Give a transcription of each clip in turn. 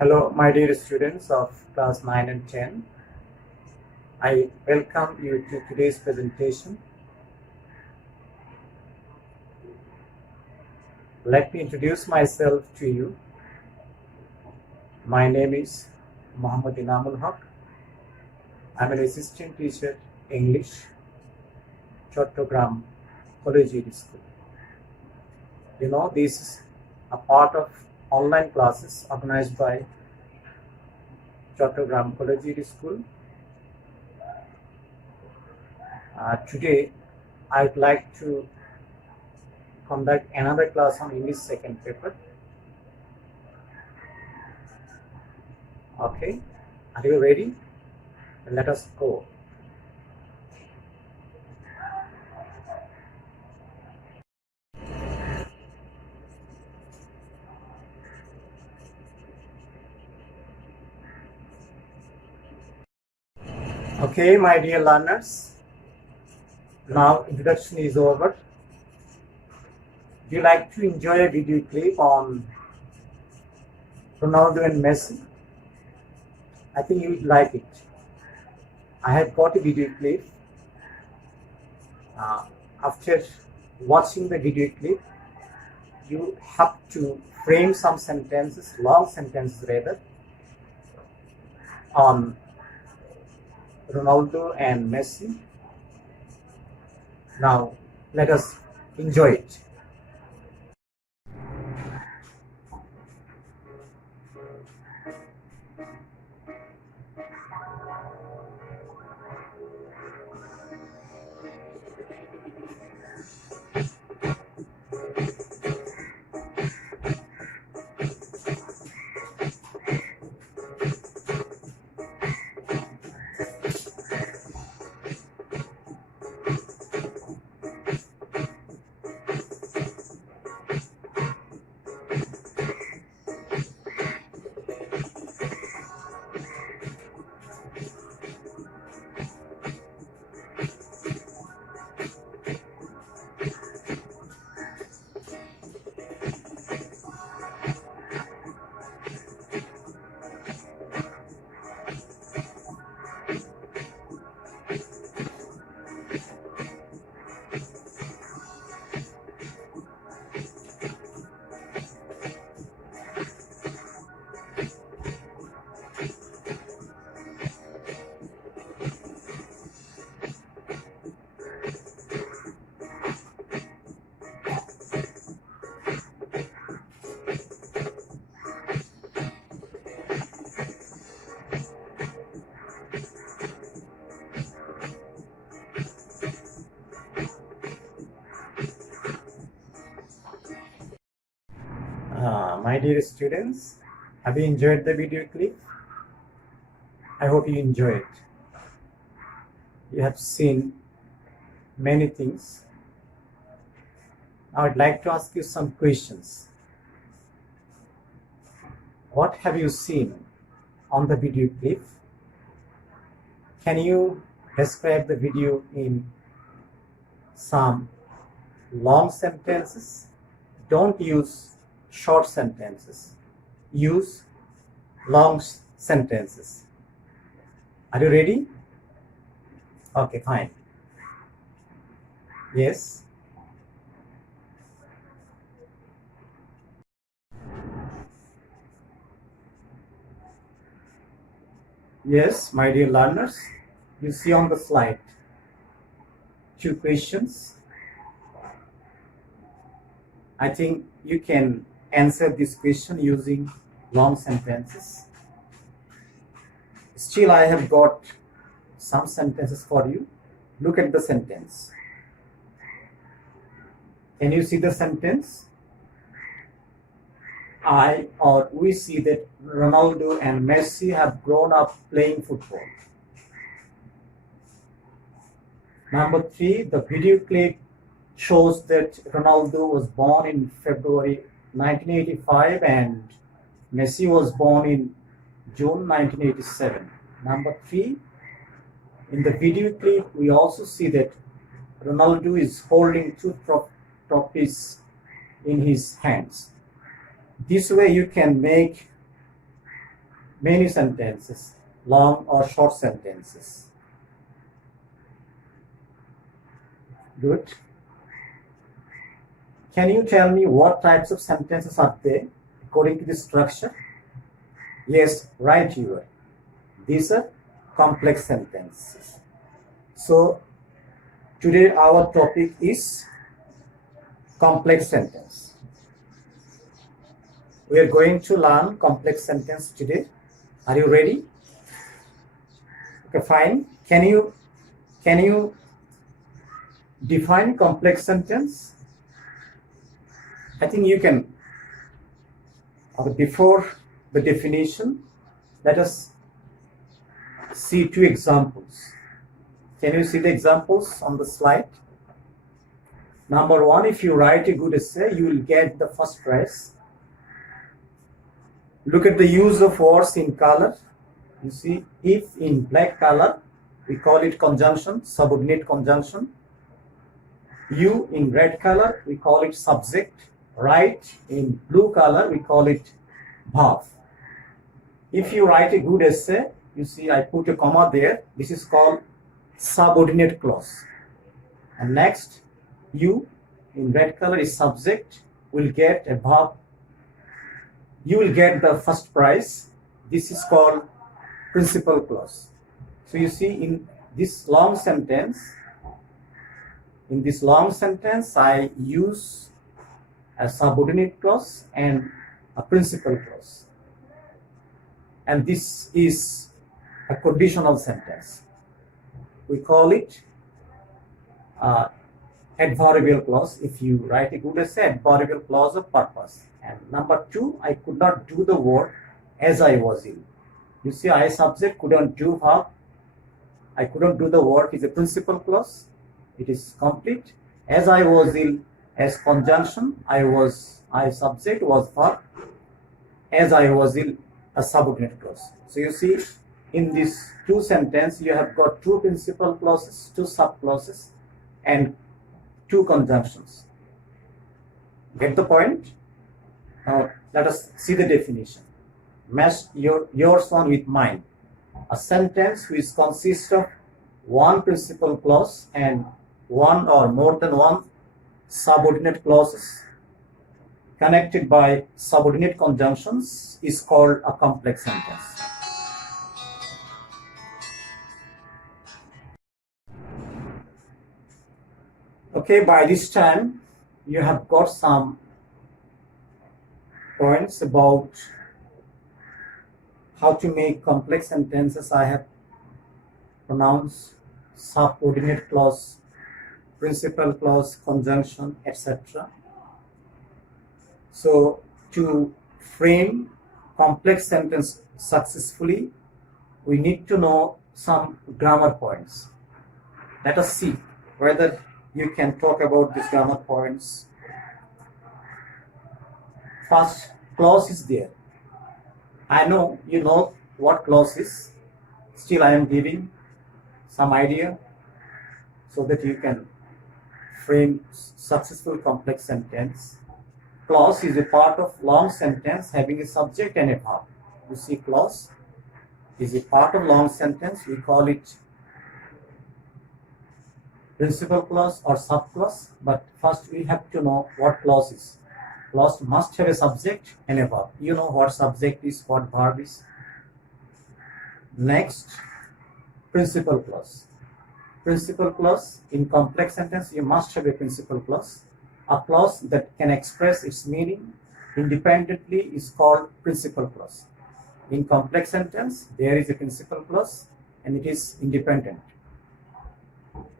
Hello, my dear students of class 9 and 10. I welcome you to today's presentation. Let me introduce myself to you. My name is Muhammad Inamul Haq. I'm an assistant teacher, English, Chattogram Collegiate School. You know, this is a part of online classes organized by Chattogram Collegiate School. Today, I'd like to conduct another class on English second paper. Okay, are you ready? Let us go. Okay, my dear learners, now introduction is over. Do you like to enjoy a video clip on Ronaldo and Messi? I think you would like it. I have got a video clip. After watching the video clip, you have to frame some sentences, long sentences rather, on Ronaldo and Messi. Now, let us enjoy it. My dear students, have you enjoyed the video clip? I hope you enjoy it. You have seen many things. Now I'd like to ask you some questions. What have you seen on the video clip? Can you describe the video in some long sentences? Don't use short sentences. Use long sentences. Are you ready? Okay, fine. Yes. Yes, my dear learners, you see on the slide two questions. I think you can answer this question using long sentences. Still, I have got some sentences for you. Look at the sentence. Can you see the sentence? We see that Ronaldo and Messi have grown up playing football. Number 3, the video clip shows that Ronaldo was born in February 1985 and Messi was born in June 1987. Number 3, in the video clip, we also see that Ronaldo is holding two trophies in his hands. This way you can make many sentences, long or short sentences. Good. Can you tell me what types of sentences are there according to the structure? Yes, right here. These are complex sentences. So today our topic is complex sentence. We are going to learn complex sentence today. Are you ready? Okay, fine. Can you define complex sentence? I think you can. Before the definition, let us see two examples. Can you see the examples on the slide? Number one, if you write a good essay, you will get the first prize. Look at the use of words in color. You see, if in black color, we call it conjunction, subordinate conjunction. You in red color, we call it subject. Right in blue color, we call it verb. If you write a good essay, you see I put a comma there. This is called subordinate clause. And next, you in red color is subject, will get a verb. You will get the first prize. This is called principal clause. So you see in this long sentence, I use a subordinate clause and a principal clause. And this is a conditional sentence. We call it adverbial clause. If you write a good essay, adverbial clause of purpose. And number two, I could not do the work as I was ill. You see, I subject couldn't do verb. I couldn't do the work is a principal clause. It is complete. As I was ill as conjunction. I subject was verb. As I was ill a subordinate clause. So you see, in this two sentence, you have got two principal clauses, two sub clauses, and two conjunctions. Get the point? Now let us see the definition. Match yours one with mine. A sentence which consists of one principal clause and one or more than one subordinate clauses connected by subordinate conjunctions is called a complex sentence. Okay, by this time you have got some points about how to make complex sentences. I have pronounced subordinate clause, principal clause, conjunction, etc. So to frame complex sentence successfully, we need to know some grammar points. Let us see whether you can talk about these grammar points. First, clause is there. I know you know what clause is. Still, I am giving some idea so that you can frame successful complex sentence. Clause is a part of long sentence having a subject and a verb. You see, clause is a part of long sentence. We call it principal clause or subclause. But first, we have to know what clause is. Clause must have a subject and a verb. You know what subject is, what verb is. Next, principal clause. Principal clause in complex sentence, you must have a principal clause. A clause that can express its meaning independently is called principal clause. In complex sentence, there is a principal clause and it is independent.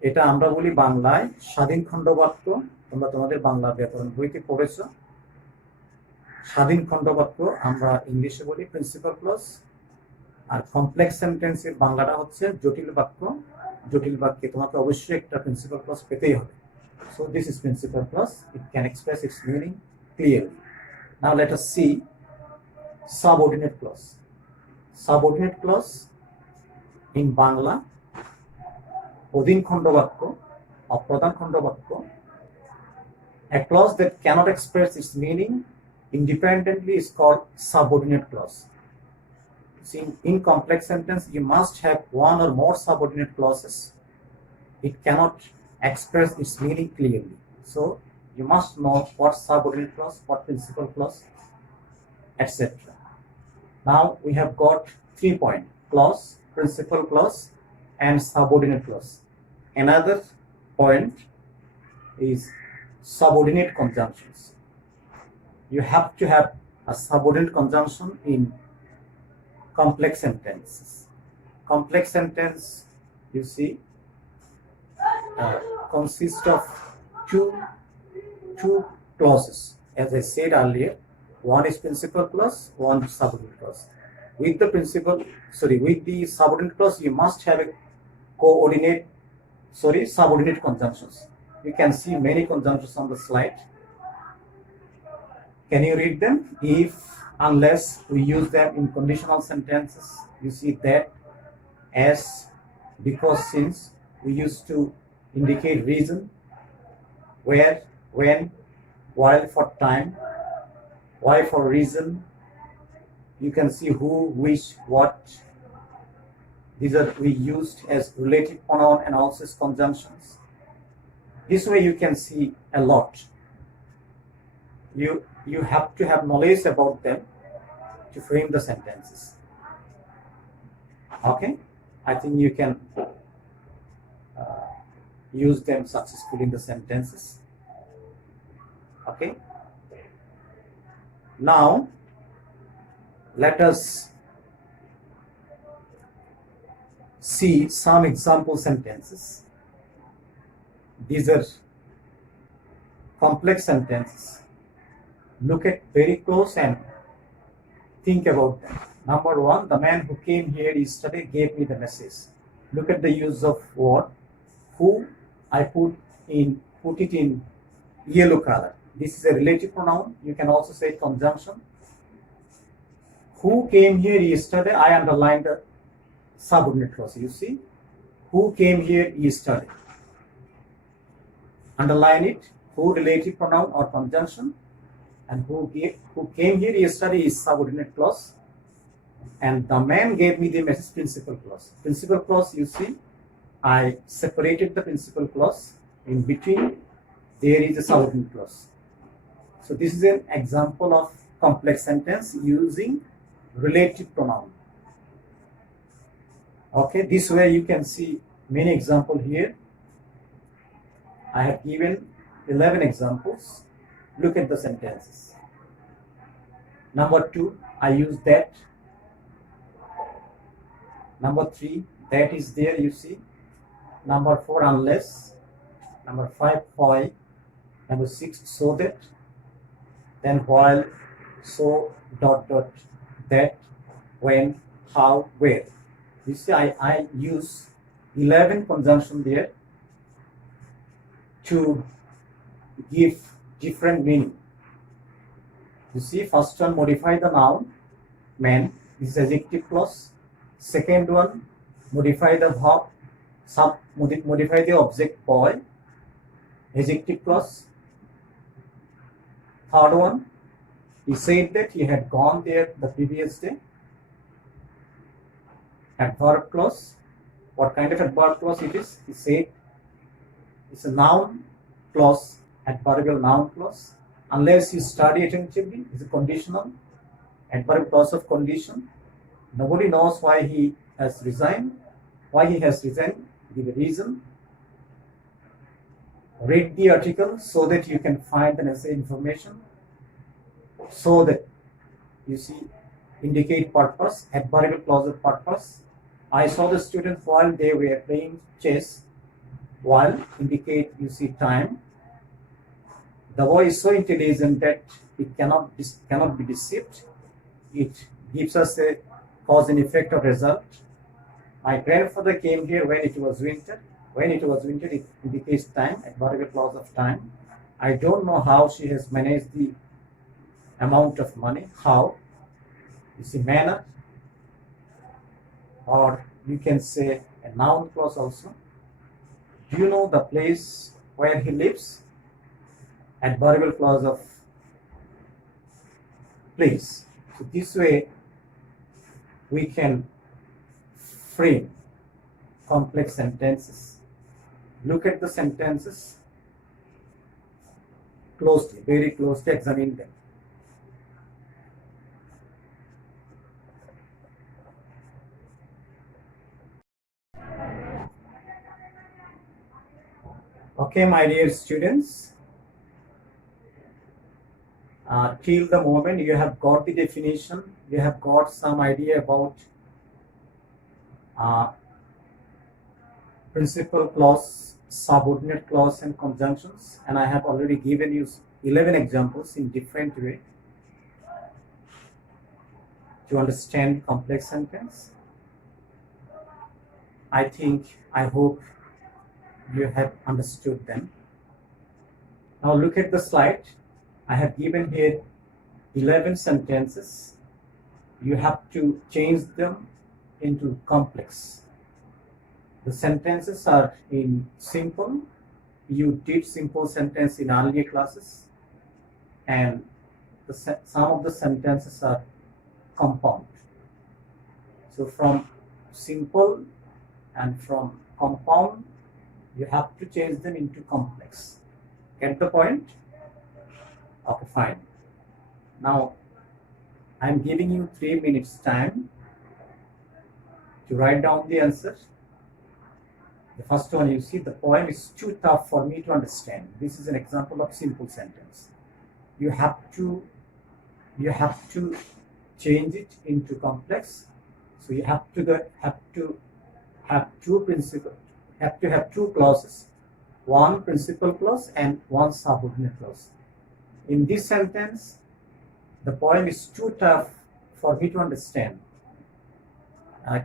এটা আমরা বলি বাংলায় স্বাধীন খণ্ডবাক্য। তোমরা তোমাদের বাংলা ব্যাকরণ বইতে পড়েছো। স্বাধীন খণ্ডবাক্য আমরা ইংলিশে বলি প্রিন্সিপাল ক্লজ, আর কমপ্লেক্স সেন্টেন্সের বাংলাটা হচ্ছে জটিল বাক্য। জটিল বাক্যে তোমাকে অবশ্যই একটা প্রিন্সিপাল ক্লজ পেতেই হবে। So this is principal clause. It can express its meaning clearly. Now let us see subordinate clause. Subordinate clause in Bangla, অধীন খণ্ডবাক্য, অপ্রধান খণ্ডবাক্য, a clause that cannot express its meaning independently is called subordinate clause. See, in complex sentence, you must have one or more subordinate clauses. It cannot express its meaning clearly. So you must know what subordinate clause, what principal clause, etc. Now we have got 3 points: clause, principal clause, and subordinate clause. Another point is subordinate conjunctions. You have to have a subordinate conjunction in complex sentences. Complex sentence, you see, consists of two clauses. As I said earlier, one is principal clause, one is subordinate clause. With the subordinate clause, you must have a subordinate conjunctions. You can see many conjunctions on the slide. Can you read them? If, unless, we use them in conditional sentences. You see that, as, because, since. We used to indicate reason, where, when, while for time, why for reason. You can see who, which, what. These are we used as relative pronoun and also as conjunctions. This way you can see a lot. You have to have knowledge about them to frame the sentences. Okay, I think you can use them successfully in the sentences. Okay, now let us see some example sentences. These are complex sentences. Look at very close and think about them. Number one, the man who came here yesterday gave me the message. Look at the use of word who. I put it in yellow color. This is a relative pronoun. You can also say conjunction. Who came here yesterday? I underlined the subordinate clause. You see, who came here yesterday? Underline it. Who, relative pronoun or conjunction, and who came here yesterday is subordinate clause. And the man gave me the message, principal clause. Principal clause, you see, I separated the principal clause. In between, there is a subordinate clause. So this is an example of complex sentence using relative pronoun. Okay, this way you can see many examples here. I have given 11 examples. Look at the sentences. Number 2, I use that. Number 3, that is there, you see. Number 4, unless. Number 5, why. Number 6, so that. Then while, so, that, when, how, where. You see, I use 11 conjunction there to give different meaning. You see, first one, modify the noun, man. This is adjective clause. Second one, modify the verb, modify the object, boy, adjective clause. Third one, he said that he had gone there the previous day. Adverb clause. What kind of adverb clause it is? He said it's a noun clause, adverbial noun clause. Unless you study attentively, it's a conditional adverb clause of condition. Nobody knows why he has resigned. Why he has resigned, give a reason. Read the article so that you can find the necessary information. So that, you see, indicate purpose, adverbial clause of purpose. I saw the students while they were playing chess. While, indicate, you see, time. The boy is so intelligent that it cannot be deceived. It gives us a cause and effect of result. My grandfather came here when it was winter. When it was winter, it indicates time, adverbial clause of time. I don't know how she has managed the amount of money. How? You see, manner. Or you can say a noun clause also. Do you know the place where he lives? Adverbial clause of place. So this way we can frame complex sentences. Look at the sentences closely, very closely, examine them. Okay, my dear students, till the moment you have got the definition, you have got some idea about principal clause, subordinate clause, and conjunctions, and I have already given you 11 examples in different way to understand complex sentence. I hope you have understood them. Now look at the slide. I have given here 11 sentences. You have to change them into complex. The sentences are in simple. You did simple sentence in earlier classes, and some of the sentences are compound. So from simple and from compound, you have to change them into complex. Get the point? Okay, fine. Now, I'm giving you 3 minutes time to write down the answer. The first one, you see, the poem is too tough for me to understand. This is an example of simple sentence. You have to change it into complex. So you have to have two clauses, one principal clause and one subordinate clause. In this sentence, the poem is too tough for me to understand.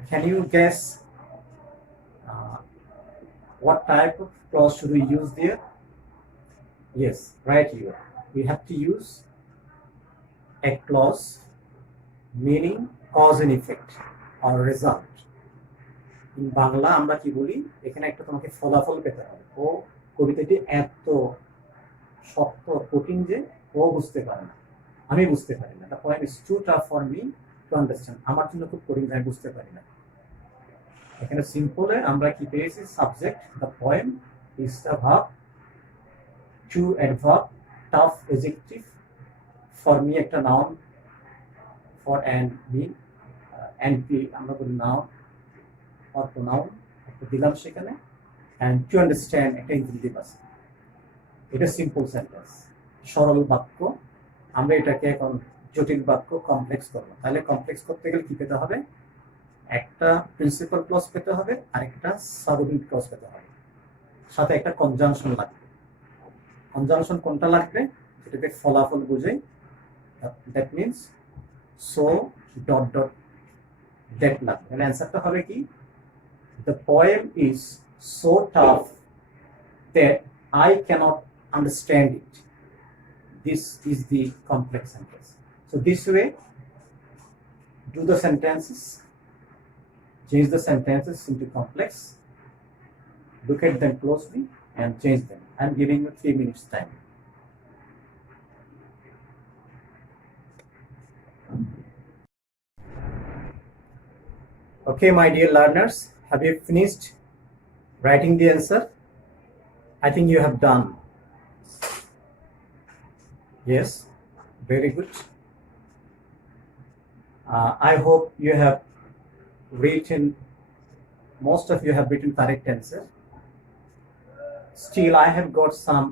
Can you guess what type of clause should we use there? Yes, right here. We have to use a clause meaning cause and effect or result. In Bangla আমরা কি বলি, এখানে একটা তোমাকে ফলাফল পেতে হবে। ও কবিতাটি এত শক্ত কঠিন যে ও বুঝতে পারে না, আমি বুঝতে পারি না। The poem is too tough for me to understand. আমার জন্য খুব কঠিন, আমি বুঝতে পারি না। এখানে সিম্পলে আমরা কি পেয়েছি? Subject, the poem is the verb, to adverb, tough adjective, for me একটা noun, for and me, and be আমরা বলি noun or pronoun একটা দিলাম সেখানে, and to understand একটা ইনফিনিটিভ আছে। এটা সিম্পল সেন্টেন্স, সরল বাক্য। আমরা এটাকে এখন জটিল বাক্য কমপ্লেক্স করব। তাহলে কমপ্লেক্স করতে গেলে কি পেতে হবে? একটা প্রিন্সিপাল ক্লজ পেতে হবে আর একটা সাবঅর্ডিনেট ক্লজ পেতে হবে, সাথে একটা কনজাংশন লাগবে। কনজাংশন কোনটা লাগবে? সেটাকে ফলাফল বোঝাই। That means so dot dot that লাগবে। তাহলে অ্যান্সারটা হবে কি? The poem is so tough that I cannot understand it. This is the complex sentence. So this way, do the sentences, change the sentences into complex, look at them closely and change them. I'm giving you 3 minutes time. Okay, my dear learners, have you finished writing the answer? I think you have done. Yes, very good. I hope you have written, most of you have written correct answer. Still, I have got some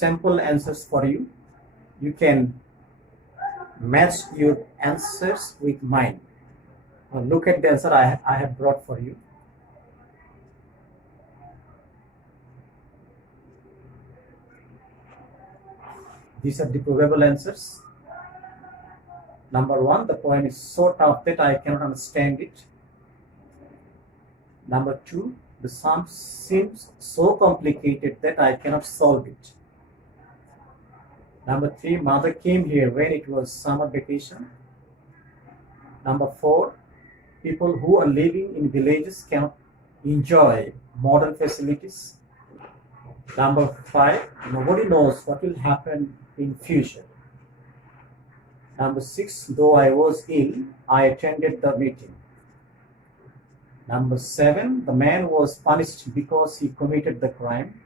sample answers for you. You can match your answers with mine. Look at the answer I have brought for you. These are the probable answers. Number 1, the poem is so tough that I cannot understand it. Number 2, the sum seems so complicated that I cannot solve it. Number 3, mother came here when it was summer vacation. Number 4, people who are living in villages cannot enjoy modern facilities. Number 5, nobody knows what will happen in future. Number 6, though I was ill, I attended the meeting. Number 7, the man was punished because he committed the crime.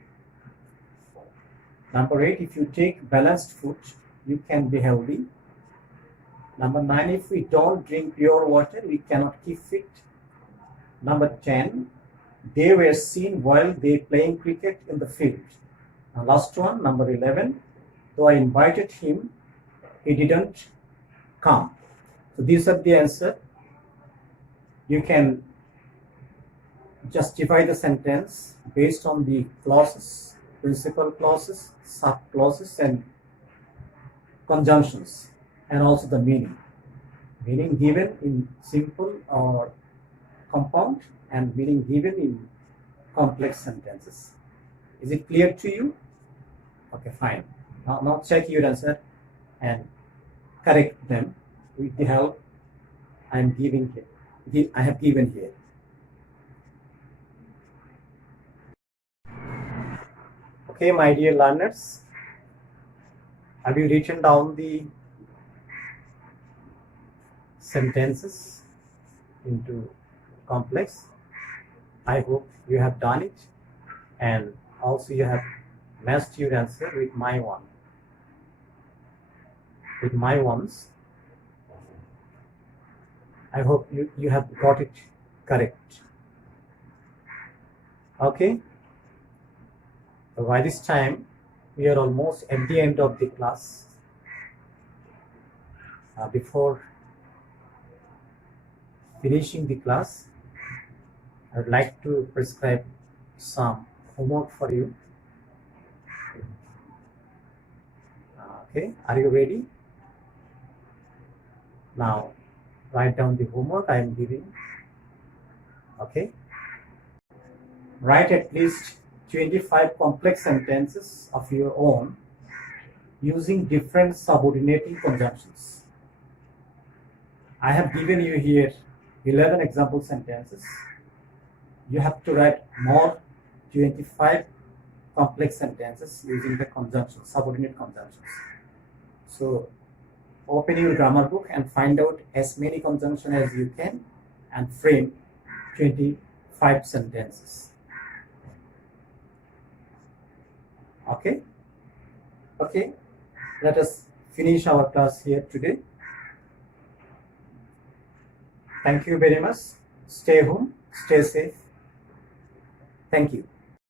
Number 8, if you take balanced food, you can be healthy. Number 9, if we don't drink pure water, we cannot keep fit. Number 10, they were seen while they playing cricket in the field. And last one, number 11, though I invited him, he didn't come. So these are the answer. You can justify the sentence based on the clauses, principal clauses, sub clauses, and conjunctions, and also the meaning. Meaning given in simple or compound, and meaning given in complex sentences. Is it clear to you? Okay, fine. Now check your answer and correct them with the help I am giving here. I have given here. Okay, my dear learners, have you written down the sentences into complex? I hope you have done it, and also you have matched your answer with my one. With my ones, I hope you have got it correct. Okay. So by this time, we are almost at the end of the class. Before finishing the class, I would like to prescribe some homework for you. Okay, are you ready? Now, write down the homework I am giving. Okay. Write at least 25 complex sentences of your own using different subordinating conjunctions. I have given you here 11 example sentences. You have to write more 25 complex sentences using the conjunctions, subordinate conjunctions. So open your grammar book and find out as many conjunctions as you can and frame 25 sentences. Okay, let us finish our class here today. Thank you very much. Stay home, stay safe. Thank you.